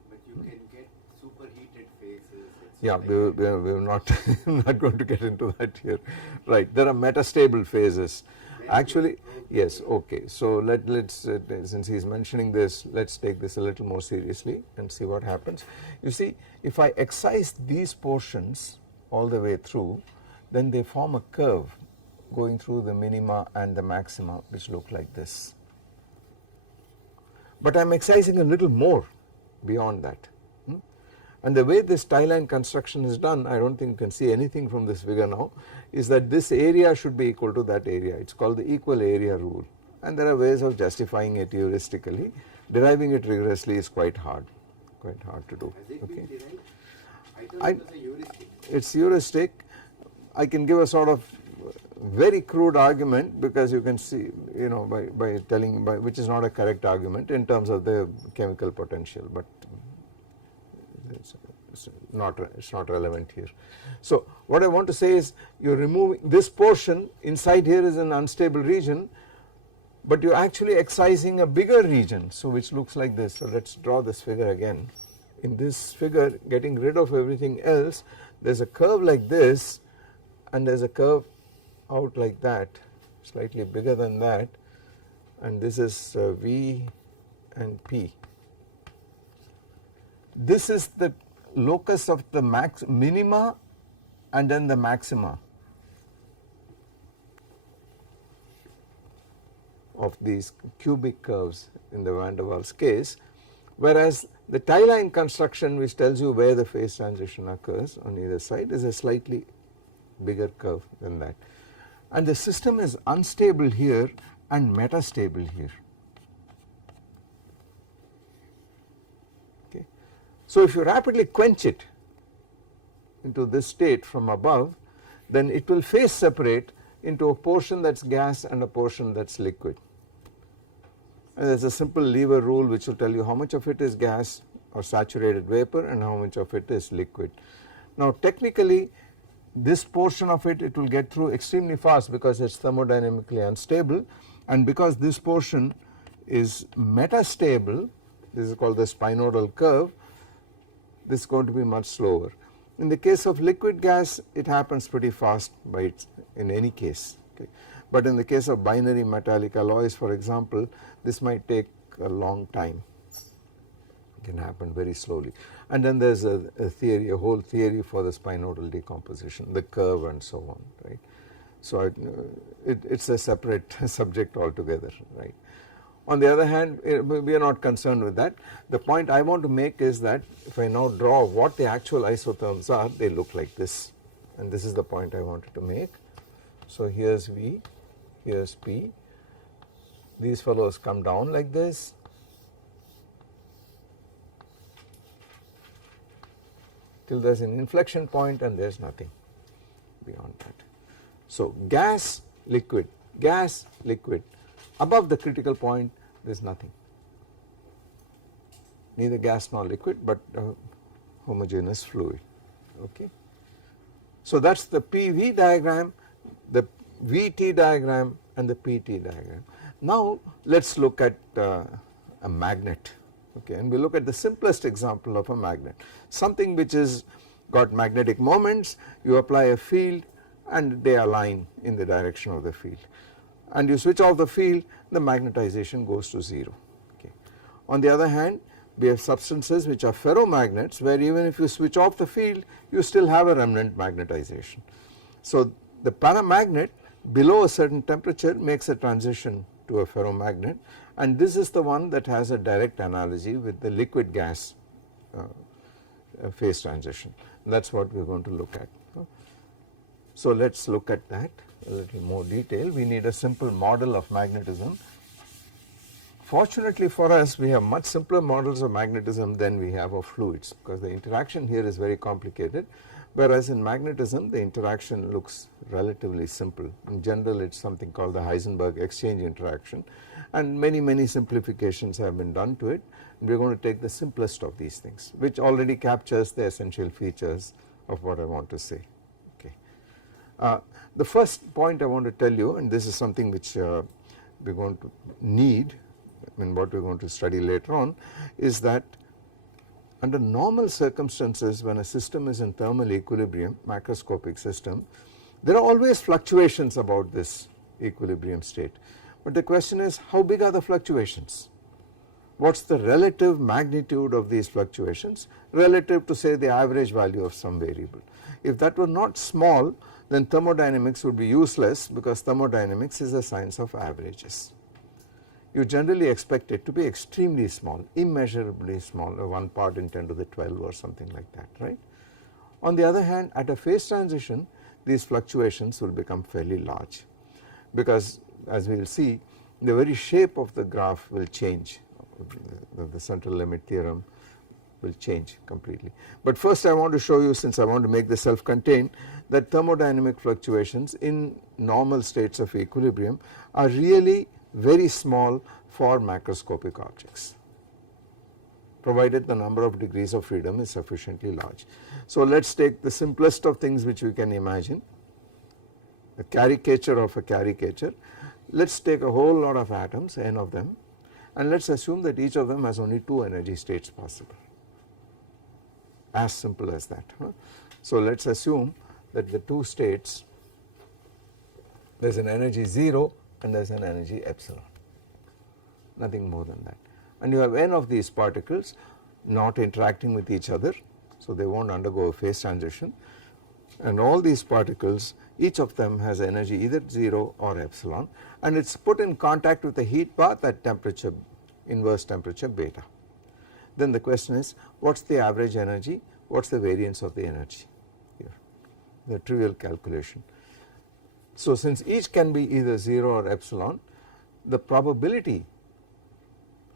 But you can get superheated phases. Yeah, we are not not going to get into that here. Right, there are metastable phases. Actually, yes, okay. So let's since he is mentioning this, let's take this a little more seriously and see what happens. You see, if I excise these portions all the way through, then they form a curve going through the minima and the maxima, which look like this. But I am excising a little more beyond that. And the way this tie line construction is done, I do not think you can see anything from this figure now, is that this area should be equal to that area. It is called the equal area rule, and there are ways of justifying it heuristically. Deriving it rigorously is quite hard to do. Has it okay. been derived? I thought it was a heuristic. It is heuristic. I can give a sort of very crude argument because you can see, you know, by telling, which is not a correct argument in terms of the chemical potential, but it's not relevant here. So what I want to say is, you are removing this portion inside here is an unstable region, but you are actually excising a bigger region, so which looks like this. So let us draw this figure again. In this figure, getting rid of everything else, there is a curve like this and there is a curve out like that, slightly bigger than that, and this is V and P. This is the locus of the minima and then the maxima of these cubic curves in the van der Waals case, whereas the tie line construction, which tells you where the phase transition occurs on either side, is a slightly bigger curve than that, and the system is unstable here and metastable here. Okay. So if you rapidly quench it into this state from above, then it will phase separate into a portion that is gas and a portion that is liquid. And there is a simple lever rule which will tell you how much of it is gas or saturated vapor and how much of it is liquid. Now technically this portion of it will get through extremely fast because it is thermodynamically unstable, and because this portion is metastable, this is called the spinodal curve, this is going to be much slower. In the case of liquid gas, it happens pretty fast in any case, okay. But in the case of binary metallic alloys, for example, this might take a long time, it can happen very slowly. And then there is a theory, a whole theory for the spinodal decomposition, the curve and so on, right. So it's a separate subject altogether, right. On the other hand, we are not concerned with that. The point I want to make is that if I now draw what the actual isotherms are, they look like this, and this is the point I wanted to make. So here is V, here is P, these fellows come down like this, till there is an inflection point and there is nothing beyond that. So gas, liquid, above the critical point there is nothing, neither gas nor liquid, but homogeneous fluid, okay. So that is the PV diagram, the VT diagram and the PT diagram. Now let us look at a magnet, okay, and we will look at the simplest example of a magnet, something which is got magnetic moments, you apply a field and they align in the direction of the field, and you switch off the field, the magnetization goes to 0, okay. On the other hand, we have substances which are ferromagnets, where even if you switch off the field, you still have a remnant magnetization. So the paramagnet below a certain temperature makes a transition to a ferromagnet, and this is the one that has a direct analogy with the liquid gas phase transition. That is what we are going to look at. So let us look at that a little more detail. We need a simple model of magnetism. Fortunately for us, we have much simpler models of magnetism than we have of fluids, because the interaction here is very complicated, whereas in magnetism the interaction looks relatively simple. In general, it is something called the Heisenberg exchange interaction, and many simplifications have been done to it. We are going to take the simplest of these things, which already captures the essential features of what I want to say. The first point I want to tell you, and this is something which we are going to need in what we are going to study later on, is that under normal circumstances, when a system is in thermal equilibrium, macroscopic system, there are always fluctuations about this equilibrium state. But the question is, how big are the fluctuations? What is the relative magnitude of these fluctuations relative to, say, the average value of some variable? If that were not small, then thermodynamics would be useless, because thermodynamics is a science of averages. You generally expect it to be extremely small, immeasurably small, 1 part in 10 to the 12 or something like that, right. On the other hand, at a phase transition, these fluctuations will become fairly large, because as we will see, the very shape of the graph will change, the central limit theorem will change completely. But first I want to show you, since I want to make this self-contained, that thermodynamic fluctuations in normal states of equilibrium are really very small for macroscopic objects, provided the number of degrees of freedom is sufficiently large. So let us take the simplest of things which we can imagine, a caricature of a caricature. Let us take a whole lot of atoms, n of them, and let us assume that each of them has only 2 energy states possible, as simple as that. So let us assume that the 2 states, there is an energy 0 and there is an energy epsilon, nothing more than that, and you have n of these particles not interacting with each other, so they will not undergo a phase transition, and all these particles, each of them has energy either 0 or epsilon, and it is put in contact with a heat bath at temperature, inverse temperature beta. Then the question is, what is the average energy, what is the variance of the energy here, the trivial calculation. So since each can be either 0 or epsilon, the probability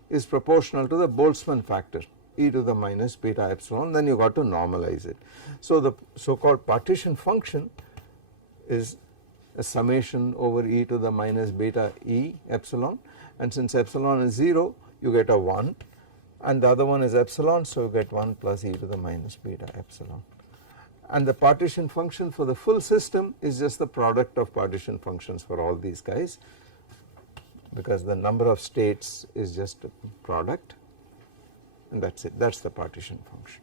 is proportional to the Boltzmann factor, e to the minus beta epsilon, then you got to normalize it. So the so called partition function is a summation over e to the minus beta e epsilon, and since epsilon is 0, you get a 1, and the other one is epsilon, so you get 1 plus e to the minus beta epsilon. and the partition function for the full system is just the product of partition functions for all these guys, because the number of states is just a product, and that is it, that is the partition function.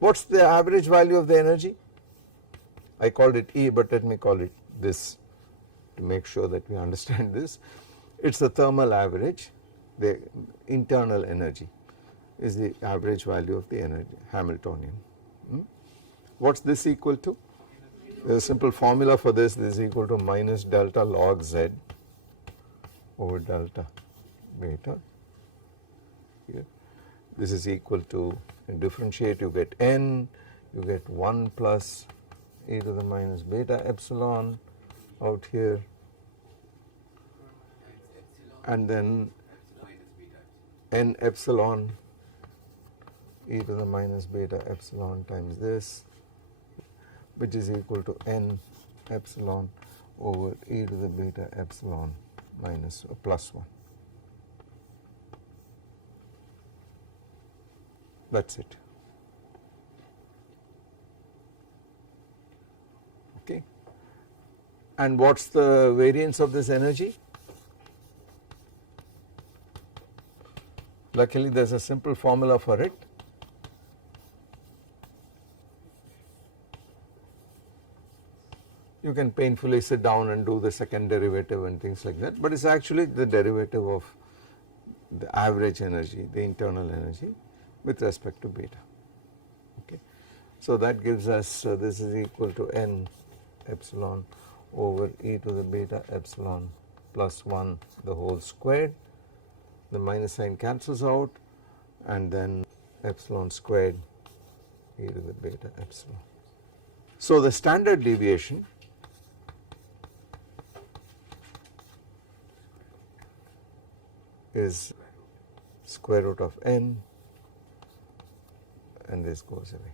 What is the average value of the energy? I called it E, but let me call it this to make sure that we understand this. It is the thermal average, the internal energy is the average value of the energy, Hamiltonian. What is this equal to? There is a simple formula for this. This is equal to minus delta log Z over delta beta. Here. This is equal to, differentiate, you get n, you get 1 plus e to the minus beta epsilon out here, and then n epsilon e to the minus beta epsilon times this, which is equal to n epsilon over e to the beta epsilon minus plus 1. That is it. Okay. And what is the variance of this energy? Luckily there is a simple formula for it. You can painfully sit down and do the second derivative and things like that, but it is actually the derivative of the average energy, the internal energy with respect to beta. Okay. So that gives us this is equal to n epsilon over e to the beta epsilon plus 1 the whole squared. The minus sign cancels out, and then epsilon squared e to the beta epsilon. So the standard deviation is square root of n, and this goes away.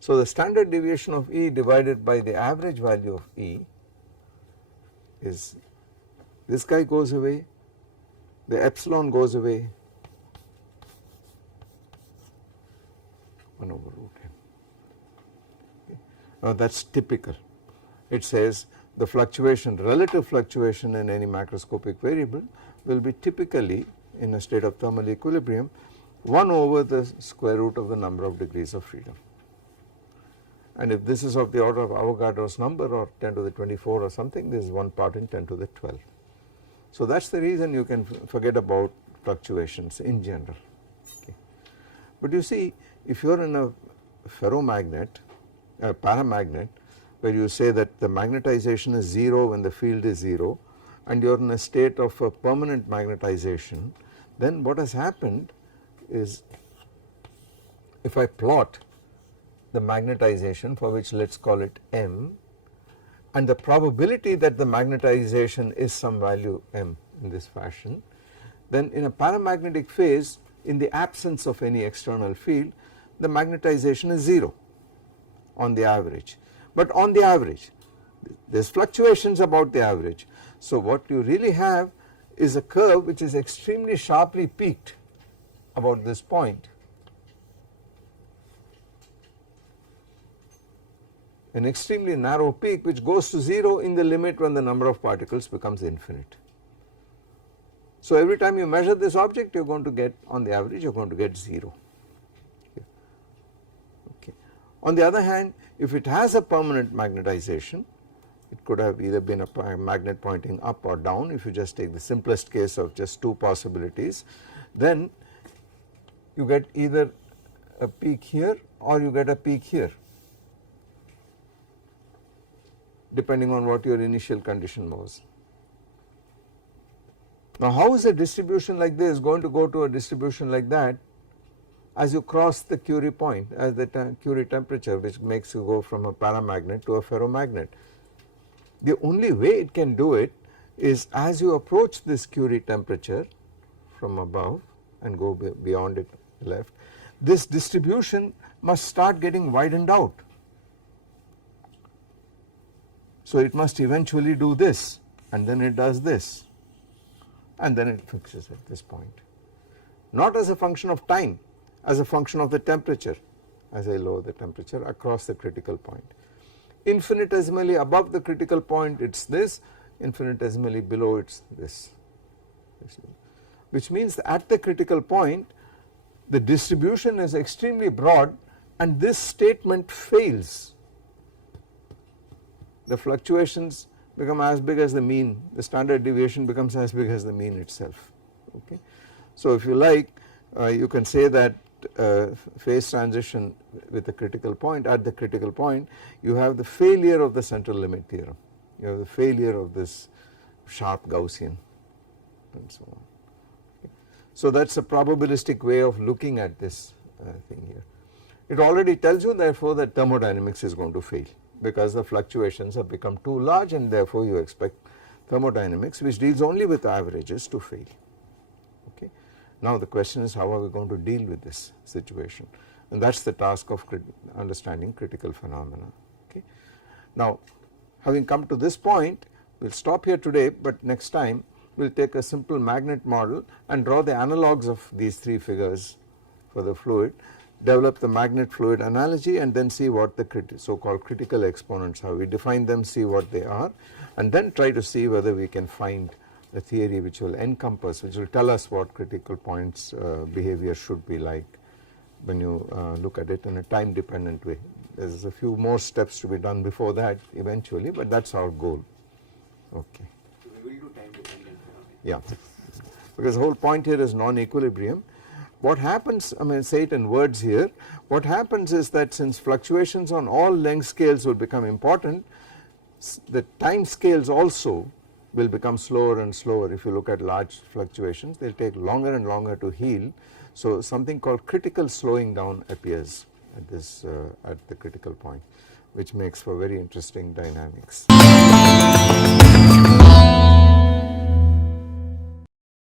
So the standard deviation of E divided by the average value of E is, this guy goes away, the epsilon goes away, 1 over root n. Okay. Now that is typical. It says the fluctuation, relative fluctuation in any macroscopic variable will be typically in a state of thermal equilibrium 1 over the square root of the number of degrees of freedom. And if this is of the order of Avogadro's number or 10 to the 24 or something, this is 1 part in 10 to the 12. So that is the reason you can forget about fluctuations in general. Okay. But you see, if you are in a ferromagnet, a paramagnet, where you say that the magnetization is 0 when the field is 0, and you are in a state of a permanent magnetization, then what has happened is, if I plot the magnetization, for which let us call it m, and the probability that the magnetization is some value m in this fashion, then in a paramagnetic phase, in the absence of any external field, the magnetization is 0 on the average. But on the average, there is fluctuations about the average. So what you really have is a curve which is extremely sharply peaked about this point, an extremely narrow peak which goes to 0 in the limit when the number of particles becomes infinite. So every time you measure this object, you are going to get, on the average you are going to get 0. Okay. On the other hand, if it has a permanent magnetization, it could have either been a magnet pointing up or down. If you just take the simplest case of just 2 possibilities, then you get either a peak here or you get a peak here, depending on what your initial condition was. Now how is a distribution like this going to go to a distribution like that as you cross the Curie point, as the Curie temperature, which makes you go from a paramagnet to a ferromagnet? The only way it can do it is as you approach this Curie temperature from above and go beyond it left, this distribution must start getting widened out. So it must eventually do this, and then it does this, and then it fixes at this point. Not as a function of time, as a function of the temperature as I lower the temperature across the critical point. Infinitesimally above the critical point it is this, infinitesimally below it is this, which means that at the critical point the distribution is extremely broad and this statement fails. The fluctuations become as big as the mean, the standard deviation becomes as big as the mean itself. Okay. So if you like you can say that phase transition with a critical point, at the critical point you have the failure of the central limit theorem, you have the failure of this sharp Gaussian and so on. Okay. So that is a probabilistic way of looking at this thing here. It already tells you therefore that thermodynamics is going to fail because the fluctuations have become too large and therefore you expect thermodynamics, which deals only with averages, to fail. Okay. Now the question is, how are we going to deal with this situation, and that is the task of understanding critical phenomena. Okay. Now having come to this point we will stop here today, but next time we will take a simple magnet model and draw the analogues of these three figures for the fluid, develop the magnet fluid analogy, and then see what the so called critical exponents are. We define them, see what they are, and then try to see whether we can find a theory which will encompass, which will tell us what critical points behavior should be like when you look at it in a time dependent way. There is a few more steps to be done before that eventually, but that is our goal. Okay. So we will do time dependent phenomena. Yeah, because the whole point here is non-equilibrium. What happens, I mean say it in words here, what happens is that since fluctuations on all length scales will become important, the time scales also will become slower and slower. If you look at large fluctuations they will take longer and longer to heal. So something called critical slowing down appears at this at the critical point, which makes for very interesting dynamics.